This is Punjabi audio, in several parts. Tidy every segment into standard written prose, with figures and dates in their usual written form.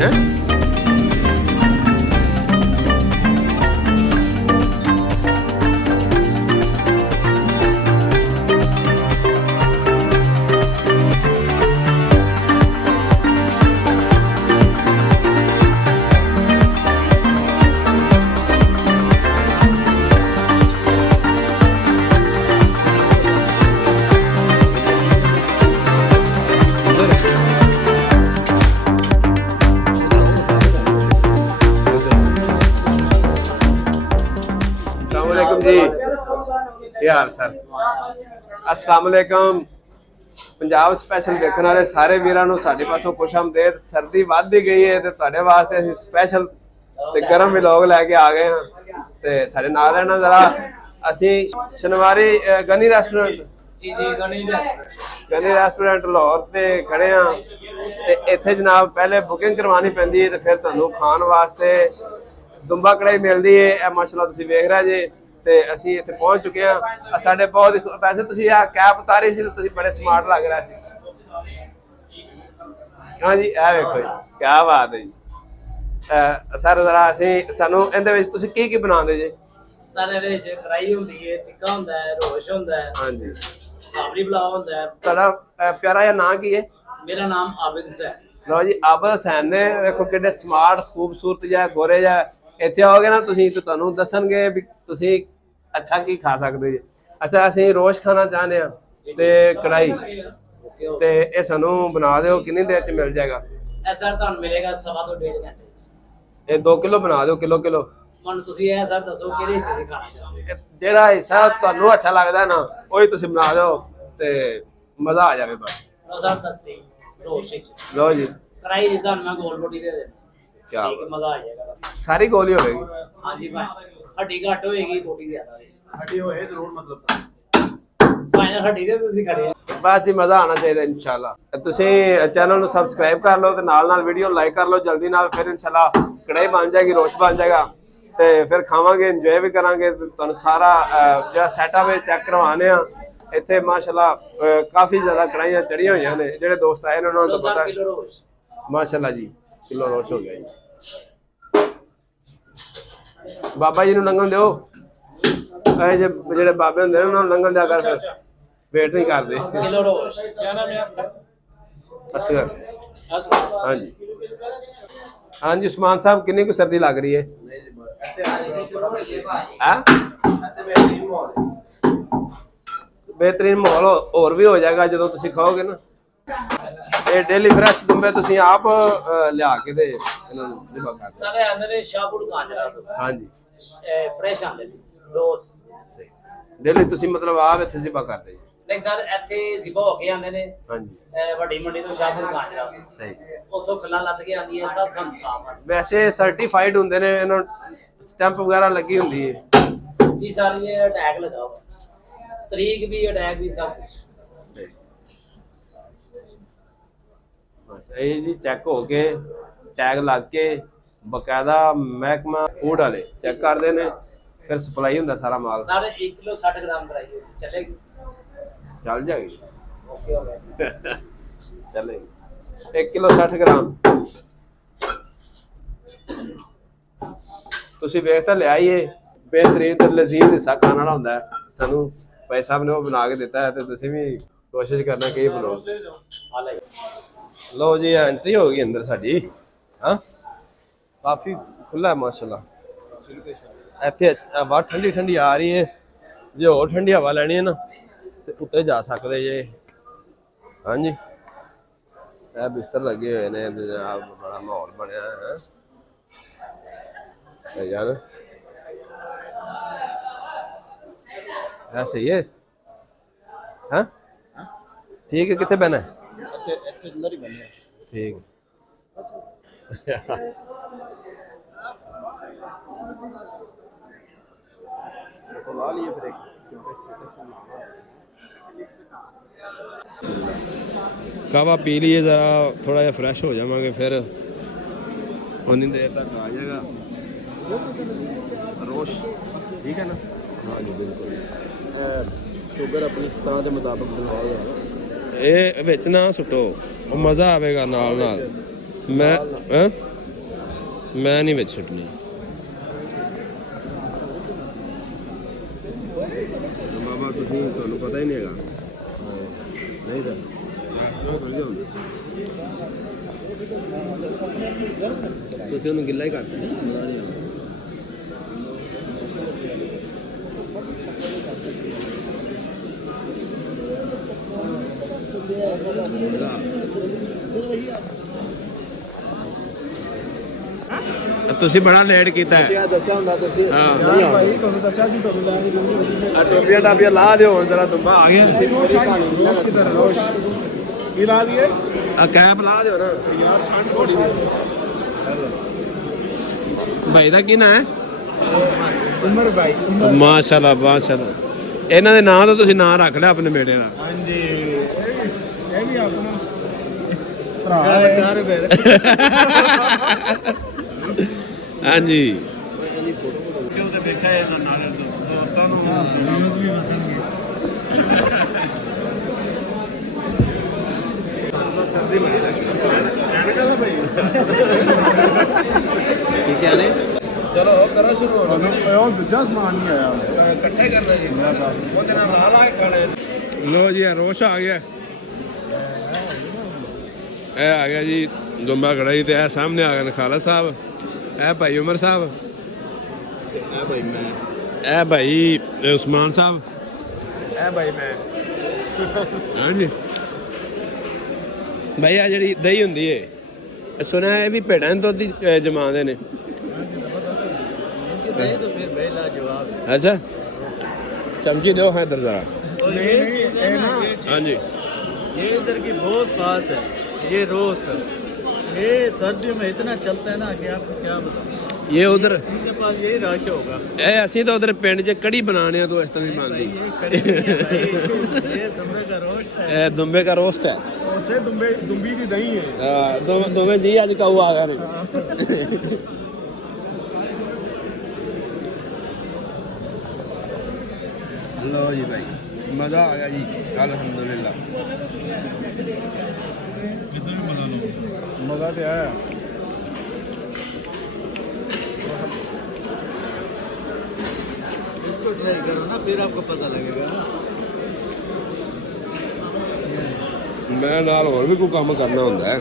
है। जी यार सर अस्सलाम वालेकुम पंजाब स्पैशल देखने वाले सारे वीरां नूं साडे पासों खुश आमदेद। सर्दी वध गई है तो तुहाडे वास्ते असीं स्पैशल ते गरम व्लॉग लैके आ गए हैं ते साडे नाल रहना जरा असीं शनवारी गनी रेस्टोरेंट गनी रेस्टोरेंट लाहौर ते खड़े हाँ ते इत्थे जनाब पहले बुकिंग करवानी पैंदी है ते फिर तुहानूं खाण वास्ते दुंबा कढ़ाई मिलदी है। ए माशाअल्लाह तुसीं वेख रहे जे ਤੇ ਅਸੀਂ ਇੱਥੇ ਪਹੁੰਚ ਚੁੱਕੇ ਹਾਂ। ਸਾਡੇ ਬਹੁਤ ਵੈਸੇ ਤੁਸੀਂ ਆ ਕੈਪ ਉਤਾਰੀ ਸੀ ਤੇ ਤੁਸੀਂ ਬੜੇ ਸਮਾਰਟ ਲੱਗ ਰਹੇ ਸੀ। ਹਾਂ ਜੀ ਇਹ ਵੇਖੋ ਜੀ ਕੀ ਬਾਤ ਹੈ ਜੀ। ਸਰ ਜ਼ਰਾ ਸਾਨੂੰ ਇਹਦੇ ਵਿੱਚ ਤੁਸੀਂ ਕੀ ਕੀ ਬਣਾਉਂਦੇ ਜੀ? ਸਾਡੇ ਵਿੱਚ ਕੜਾਈ ਹੁੰਦੀ ਹੈ, ਟਿੱਕਾ ਹੁੰਦਾ ਹੈ, ਰੋਸ਼ ਹੁੰਦਾ ਹੈ, ਹਾਂਜੀ ਆਬਰੀ ਬਲਾ ਹੁੰਦਾ ਹੈ। ਤੁਹਾਡਾ ਪਿਆਰਾ ਜਿਹਾ ਨਾਂ ਕੀ ਹੈ? ਮੇਰਾ ਨਾਮ ਆਬਿਦ ਹੁਸੈਨ। ਲਓ ਜੀ ਆਬਿਦ ਹੁਸੈਨ ਨੇ ਵੇਖੋ ਕਿੰਨੇ ਸਮਾਰਟ ਖੂਬਸੂਰਤ ਜਿਹਾ ਗੋਰੇ ਜਿਹਾ ਇੱਥੇ ਆਓਗੇ ਨਾ ਤੁਸੀਂ ਤੇ ਤੁਹਾਨੂੰ ਦੱਸਣਗੇ ਵੀ ਤੁਸੀਂ अच्छा की खा सकते जी। अच्छा असं रोश खाना चाहते हैं तो कढ़ाई तो ये सानू बना दो कितनी देर च मिल जाएगा? सर तुहानू मिलेगा 1.5 ਤੋਂ 1.5 घंटे। ये 2 किलो बना दो किलो किलो। मन तुसी ये सर दसो किहड़े हिस्से दी खाना चाहते? जेड़ा हिस्सा तुहानू अच्छा लगदा है ना वही तुसी बना दो ते मजा आ जावे बस। लो सर दसते रोश च लो जी कढ़ाई जिदा मैं गोल रोटी दे देना। क्या ठीक मजा आ जाएगा। सारी गोली होगी? हां जी भाई हड्डी घट होएगी रोटी ज्यादा होएगी। हड्डी होए जरूर मतलब भाई हड्डी दे तुसी खड़े बस जी मजा आना चाहिए इंशाल्लाह। तुसी चैनल ਨੂੰ ਸਬਸਕ੍ਰਾਈਬ ਕਰ ਲਓ ਤੇ ਨਾਲ ਵੀਡੀਓ ਲਾਈਕ ਕਰ ਲਓ ਜਲਦੀ ਨਾਲ ਫਿਰ इंशाल्लाह ਕੜਾਈ ਬਣ ਜਾਏਗੀ ਰੋਸ਼ ਬਣ ਜਾਏਗਾ ਤੇ ਫਿਰ ਖਾਵਾਂਗੇ ਇੰਜੋਏ ਵੀ ਕਰਾਂਗੇ। ਤੁਹਾਨੂੰ ਸਾਰਾ ਜਿਹੜਾ ਸੈਟਅਪ ਹੈ ਚੈੱਕ ਕਰਵਾਣੇ ਆ। ਇੱਥੇ ਮਾਸ਼ਾਅੱਲਾ ਕਾਫੀ ਜ਼ਿਆਦਾ ਕੜਾਈਆਂ ਚੜੀਆਂ ਹੋਈਆਂ ਨੇ। ਜਿਹੜੇ ਦੋਸਤ ਆਏ ਨੇ ਉਹਨਾਂ ਨੂੰ ਪਤਾ ਹੈ ਮਾਸ਼ਾਅੱਲਾ ਜੀ ਕਿਲੋ ਰੋਸ਼ ਹੋ ਗਿਆ ਜੀ। ਬਾਬਾ ਜੀ ਨੂੰ ਲੰਘਣ ਦਿਓ। ਇਹ ਜਿਹੜੇ ਬਾਬੇ ਹੁੰਦੇ ਨੇ ਉਹਨਾਂ ਨੂੰ ਲੰਘਣ ਦਿਆ ਕਰ ਫਿਰ ਵੇਟ ਨਹੀਂ ਕਰਦੇ। किलो रोश क्या नाम है आपका? असगर हाँ जी हाँ जी। उस्मान साहब कितनी को सर्दी लग रही है? बेहतरीन माहौल और भी हो जाएगा जो तुम खाओगे ना। ये डेली फ्रेश दुंबे तुम आप लिया के दे सारे अंदर शाहपुर कांजरा हाँ जी फ्रेश आंदे रोज डेली तुम मतलब आप इत्थे जिबा करदे? नहीं सर ਇੱਥੇ ਜ਼ਿਬਾ ਹੋ ਕੇ ਆਉਂਦੇ ਨੇ। ਹਾਂਜੀ ਵੱਡੀ ਮੰਡੀ ਤੋਂ ਸ਼ਾਹਪੁਰ ਕਾਂਜਰਾ ਸਹੀ ਉੱਥੋਂ ਖੱਲਾ ਲੱਦ ਕੇ ਆਉਂਦੀ ਹੈ ਸਭ ਸਾਨੂੰ ਸਾਫ ਹੈ। ਵੈਸੇ ਸਰਟੀਫਾਈਡ ਹੁੰਦੇ ਨੇ ਇਹਨਾਂ ਸਟੈਂਪ ਵਗੈਰਾ ਲੱਗੀ ਹੁੰਦੀ ਹੈ ਜੀ ਸਰ ਇਹ ਟੈਗ ਲਗਾ हुआ तरीक भी अटैक भी सब कुछ ਸਹੀ ਬਸ ਇਹ ਜੀ ਚੈੱਕ ਹੋ ਕੇ ਟੈਗ ਲੱਗ ਕੇ ਬਕਾਇਦਾ ਮਹਿਕਮਾ ਫੂਡ ਵਾਲੇ ਚੈੱਕ ਕਰਦੇ ਨੇ ਫਿਰ ਸਪਲਾਈ ਹੁੰਦਾ ਸਾਰਾ ਮਾਲ। साढ़े 1 किलो 60 ग्राम कराइए चलेगी? चल जाएगी ओके हो गया चलेगी 1 किलो 60 ग्राम ਤੁਸੀਂ ਵੇਖ ਤਾਂ ਲਿਆ ਹੀ ਇਹ बेहतरीन ਤੇ ਲਜ਼ੀਜ਼ ਹਿੱਸਾ ਖਾਣ ਵਾਲਾ ਹੁੰਦਾ ਹੈ। ਸਾਨੂੰ ਭਾਈ ਸਾਹਿਬ ਨੇ ਉਹ ਬਣਾ ਕੇ ਦਿੱਤਾ ਹੈ ਤੇ ਤੁਸੀਂ ਵੀ ਕੋਸ਼ਿਸ਼ ਕਰਨਾ ਕਿ ਇਹ ਬਣਾਓ। ਲਓ ਜੀ ਐਂਟਰੀ ਹੋ ਗਈ ਅੰਦਰ ਸਾਡੀ। ਹਾਂ ਕਾਫੀ ਖੁੱਲਾ ਹੈ ਮਾਸ਼ਾਅੱਲਾ। ਇੱਥੇ ਹਵਾ ਠੰਡੀ ਠੰਡੀ ਆ ਰਹੀ ਹੈ। ਜੇ ਹੋਰ ਠੰਡੀ ਹਵਾ ਲੈਣੀ ਹੈ ਨਾ ਤੇ ਉੱਤੇ ਜਾ ਸਕਦੇ ਜੇ। ਹਾਂਜੀ ਇਹ ਬਿਸਤਰ ਲੱਗੇ ਹੋਏ ਨੇ ਤੇ ਬੜਾ ਮਾਹੌਲ ਬਣਿਆ ਹੈ ਯਾਰ। ਇਹ ਸਹੀ ਹੈ ਹਾਂ ठीक है। कितने बहना है? ठीक कावा पी लीए ज़रा थोड़ा जिहा फ्रैश हो जावांगे फिर उन्नी देर तक आ जाएगा रोश। ठीक है ना? हाँ जी बिल्कुल। शुगर अपनी सतह के मुताबिक बनवाओ। ਇਹ ਵਿੱਚ ਨਾ ਸੁੱਟੋ ਉਹ ਮਜ਼ਾ ਆਵੇਗਾ ਨਾਲ ਨਾਲ। ਮੈਂ ਨਹੀਂ ਵਿੱਚ ਛੱਡਣੀ। ਬਾਬਾ ਤੁਸੀਂ ਤੁਹਾਨੂੰ ਪਤਾ ਹੀ ਨਹੀਂ ਹੈਗਾ ਨਹੀਂ ਤਾਂ ਤੁਸੀਂ ਉਹਨੂੰ ਗਿੱਲਾ ਹੀ ਕਰਤਾ ਤੁਸੀਂ ਬੜਾ ਲੇਟ ਕੀਤਾ ਹੈ। ਦੱਸਿਆ ਹੁੰਦਾ ਤੁਸੀਂ ਹਾਂ ਭਾਈ ਤੁਹਾਨੂੰ ਦੱਸਿਆ ਸੀ ਤੁਹਾਨੂੰ ਲੈ ਕੇ ਆ ਟੋਪੀਆਂ ਟਾਪੀਆਂ ਲਾ ਦਿਓ ਹੁਣ ਜਰਾ ਦੁੰਬਾ ਆ ਗਿਆ। ਕੀ ਲਾ ਦਈਏ ਆ ਕੈਪ ਲਾ ਦਿਓ ਨਾ ਯਾਰ ਠੰਡ ਬੜੀ ਭਾਈ ਦਾ ਕੀ ਨਾਂ ਹੈ? ਉਮਰ ਭਾਈ ਮਾਸ਼ਾਅੱਲਾ ਮਾਸ਼ਾਅੱਲਾ। ਇਹਨਾਂ ਦੇ ਨਾਂ ਤਾਂ ਤੁਸੀਂ ਨਾਂ ਰੱਖ ਲਿਆ ਆਪਣੇ ਬੇਟੇ ਦਾ। ਹਾਂਜੀ ਇਹ ਵੀ ਆਪਣਾ ਭਰਾ ਹੈ ਹਾਂਜੀ ਕਿਉਂ ਤੇ ਵੇਖਿਆ ਇਹਨਾਂ ਨਾਲ ਦੋਸਤਾਂ ਨੂੰ ਵੀ ਵਧਣਗੇ ਸਰਦੀ ਬੜੀ ਲੱਗਦੀ ਐਨਕਾਂ ਦਾ ਭਾਈ ਕੀ ਕਹਿੰਦੇ? ਚਲੋ ਕਰੋ ਸ਼ੁਰੂ ਉਹ ਦੂਜਾ ਸਮਾਨ ਨਹੀਂ ਆਇਆ ਇਕੱਠੇ ਕਰਨਾ ਜੀ ਉਹਦੇ ਨਾਲ ਲਾ ਲਾ ਕੇ ਖਾਣੇ। ਲੋ ਜੀ ਰੋਸ਼ ਆ ਗਿਆ। ਇਹ ਆ ਗਿਆ ਜੀ ਦੁੰਬਾ ਕੜਾਈ ਤੇ ਇਹ ਸਾਹਮਣੇ ਆ ਗਏ ਖਾਲਾ ਸਾਹਿਬ, ਇਹ ਭਾਈ ਉਮਰ ਸਾਹਿਬ, ਇਹ ਭਾਈ ਮੈਂ, ਇਹ ਭਾਈ ਉਸਮਾਨ ਸਾਹਿਬ, ਇਹ ਭਾਈ ਮੈਂ। ਹਾਂਜੀ ਭਾਈ ਆ ਜਿਹੜੀ ਦਹੀਂ ਹੁੰਦੀ ਏ ਸੁਣਿਆ ਇਹ ਵੀ ਭੇਡਾਂ ਦੇ ਦੁੱਧ ਦੀ ਜਮਾਉਂਦੇ ਨੇ। अच्छा चमची दो है इधर जरा। हाँ जी ये इधर की बहुत खास है ये रोस्ट। ये सर्दियों में इतना चलता है ना कि आपको क्या बताऊं। ये उधर इनके पास यही राश होगा। ਅਸੀਂ ਤਾਂ ਉਧਰ ਪਿੰਡ 'ਚ ਕੜੀ ਬਣਾਣੇ ਆ तो इस तरह नहीं बनती। ये कड़ी नहीं है भाई, ये दुम्बे का रोस्ट है। ਇਹ ਦੁੰਬੇ ਦਾ ਰੋਸਟ ਹੈ। ਉਸੇ ਦੁੰਬੀ ਦੀ ਦਹੀਂ ਹੈ ਦੋਵੇਂ ਜੀ ਅੱਜ ਕਾਊ ਆ ਗਏ ਨੇ। लो जी भाई मज़ा आ गया जी अल्हम्दुलिल्लाह। ਮਜ਼ਾ ਤੇ ਆਇਆ इसको ट्राई करो ना फिर आपको पता लगेगा ना। मैं नाल और भी कोई काम करना होता है।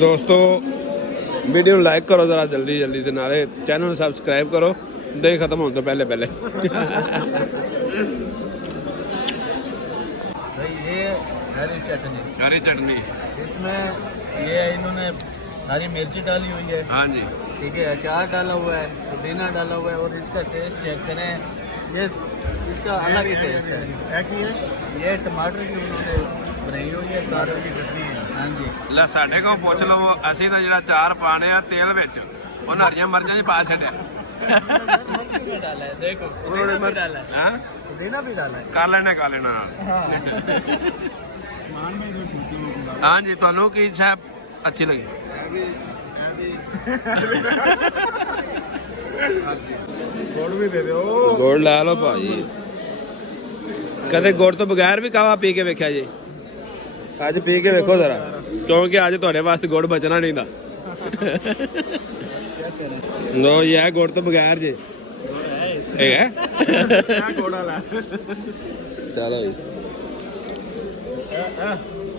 दोस्तों वीडियो लाइक करो जरा जल्दी जल्दी ते नाले चैनल सब्सक्राइब करो दही खत्म होने तो पहले पहले। भाई ये हरी चटनी, हरी चटनी इसमें ये इन्होंने हरी मिर्ची डाली हुई है, हाँ जी ठीक है, अचार डाला हुआ है, पुदीना डाला हुआ है और इसका टेस्ट चेक करें। ये इसका अलग ही टेस्ट है। ये टमाटर की उन्होंने बनाई हुई है सारे की चटनी है। हाँ जी ਲੈ ਸਾਡੇ ਕੋਲ ਪੁੱਛ ਲਵੋ ਅਸੀਂ ਤਾਂ ਜਿਹੜਾ ਚਾਰ ਪਾਣੇ ਆ ਤੇਲ ਵਿੱਚ ਉਹ ਹਰੀਆਂ ਮਿਰਚਾਂ 'ਚ ਪਾ ਛੱਡਿਆ। डाला है देखो, उन्होंने पुदीना भी डाला है, हाँ पुदीना भी डाला है। ਕਰ ਲੈਣਾ ਸਮਾਨ ਮੈਂ ਇਧਰ ਪੁੱਛੂਗਾ ਹਾਂ ਜੀ ਤੁਹਾਨੂੰ ਕੀ ਸ਼ੈ ਅੱਛੀ ਲੱਗੀ? ਗੁੜ ਵੀ ਦੇ ਦਿਓ ਗੁੜ ਲਾ ਲਓ ਭਾਜੀ। ਕਦੇ ਗੁੜ ਤੋਂ ਬਗੈਰ ਵੀ ਕਾਵਾ ਪੀ ਕੇ ਵੇਖਿਆ ਜੀ? ਅੱਜ ਪੀ ਕੇ ਵੇਖੋ ਜ਼ਰਾ ਕਿਉਂਕਿ ਅੱਜ ਤੁਹਾਡੇ ਵਾਸਤੇ ਗੁੜ ਬਚਣਾ ਨਹੀਂ ਦਾ। ਲੋ ਇਹ ਗੁੜ ਤੋਂ ਬਗੈਰ ਜੇ ਇਹ ਹੈ ਗੁੜ ਵਾਲਾ ਚਲੋ ਜੀ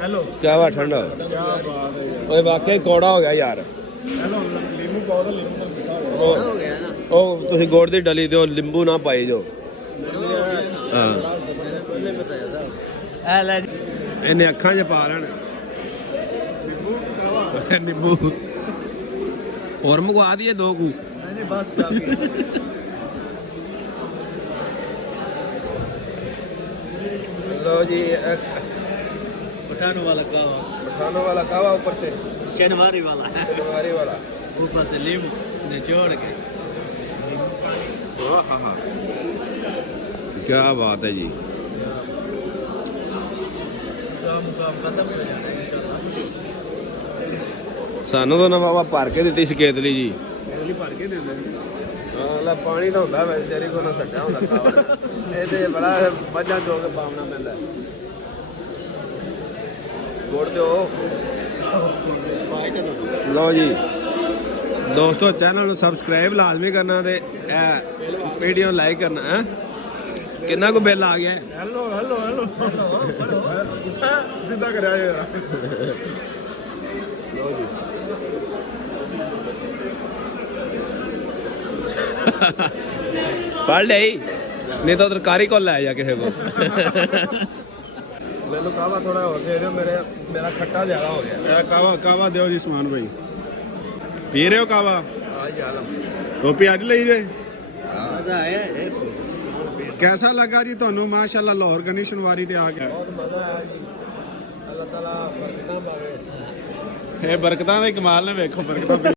ਹੈਲੋ ਕਿਆ ਵਾ ਠੰਡਾ ਕੀ ਬਾਤ ਹੈ ਓਏ ਵਾਕਈ ਕੌੜਾ ਹੋ ਗਿਆ ਯਾਰ। ਹੈਲੋ ਲੀਮੂ ਪਾਉ ਲੀਮੂ ਨਾਲ ਮਿੱਠਾ ਹੋ ਉਹ हो गया ना। ਉਹ ਤੁਸੀਂ ਗੁੜ ਦੀ ਡਲੀ ਦਿਓ ਲਿੰਬੂ ਨਾ ਪਾਈ ਜੋ। ਹਾਂ पहले बताया था। ਇਹਨੇ ਅੱਖਾਂ 'ਚ ਪਾ ਲੈਣ ਨਿੰਬੂ। ਹੋਰ ਮੰਗਵਾ ਦਈਏ ਦੋ ਕੁ? नहीं बस काफी है। लो जी पठानों वाला कहवा, खाने वाला कावा ऊपर से शनिवारी वाला है, शनिवारी वाला। ऊपर से नींबू निचोड़ के। हाँ क्या बात है जी। काम खत्म हो जाता है इंशाल्लाह। ਸਾਨੂੰ ਤਾਂ ਨਾ ਬਾਬਾ ਭਰ ਕੇ ਦਿੱਤੀ ਸੀ ਕੇਤਲੀ ਜੀ। ਅਗਲੀ ਭਰ ਕੇ ਦੇ ਦੇ ਲੈ ਪਾਣੀ ਤਾਂ ਹੁੰਦਾ ਵੈਸੇ ਤੇਰੀ ਕੋਲ ਨਾ ਛੱਡਿਆ ਹੁੰਦਾ ਕਾਵਾ ਇਹ ਤੇ ਬੜਾ ਮੱਝਾਂ ਚੋ ਕੇ ਪਾਉਣਾ ਪੈਂਦਾ ਗੁੜ ਦਿਓ ਲਓ ਜੀ ਦੋਸਤੋ ਚੈਨਲ ਨੂੰ ਸਬਸਕ੍ਰਾਈਬ ਲਾਜ਼ਮੀ ਕਰਨਾ ਤੇ ਇਹ ਵੀਡੀਓ ਲਾਈਕ ਕਰਨਾ ਹੈ ਕਿੰਨਾ ਕੁ ਬਿੱਲ ਆ ਗਿਆ ਹੈਲੋ ਹੈਲੋ ਹੈਲੋ ਸਿੱਧਾ ਕਰਿਆ ਯਾਰ ਲਓ ਜੀ ਪੜ ਲਈ ਨਹੀਂ ਤਾਂ ਤਰਕਾਰੀ ਕੋਲ ਲੈ ਜਾ ਕਿਸੇ ਕੋਲ ਮੈਨੂੰ ਕਾਵਾ ਥੋੜਾ ਹੋਰ ਦੇ ਦਿਓ ਮੇਰਾ ਖੱਟਾ ਜ਼ਿਆਦਾ ਹੋ ਗਿਆ ਕਾਵਾ ਦਿਓ ਜੀ ਸਮਾਨ ਭਾਈ ਪੀ ਰਹੇ ਹੋ ਕਾਵਾ ਆ ਯਾਰ ਟੋਪੀ ਅੱਜ ਲਈ ਜੇ मजा आया है कैसा लगा जी ਤੁਹਾਨੂੰ ਮਾਸ਼ਾਅੱਲਾ ਲਾਹੌਰ ਗਨੀ ਸ਼ਨਵਾਰੀ ਤੇ ਆ ਗਿਆ ਬਹੁਤ ਮਜ਼ਾ ਆਇਆ ਜੀ ਅੱਲਾਹ ਤਾਲਾ ਬਰਕਤਾਂ ਪਾਵੇ ਇਹ ਬਰਕਤਾਂ ਦੇ ਕਮਾਲ ਨੇ ਵੇਖੋ ਬਰਕਤਾਂ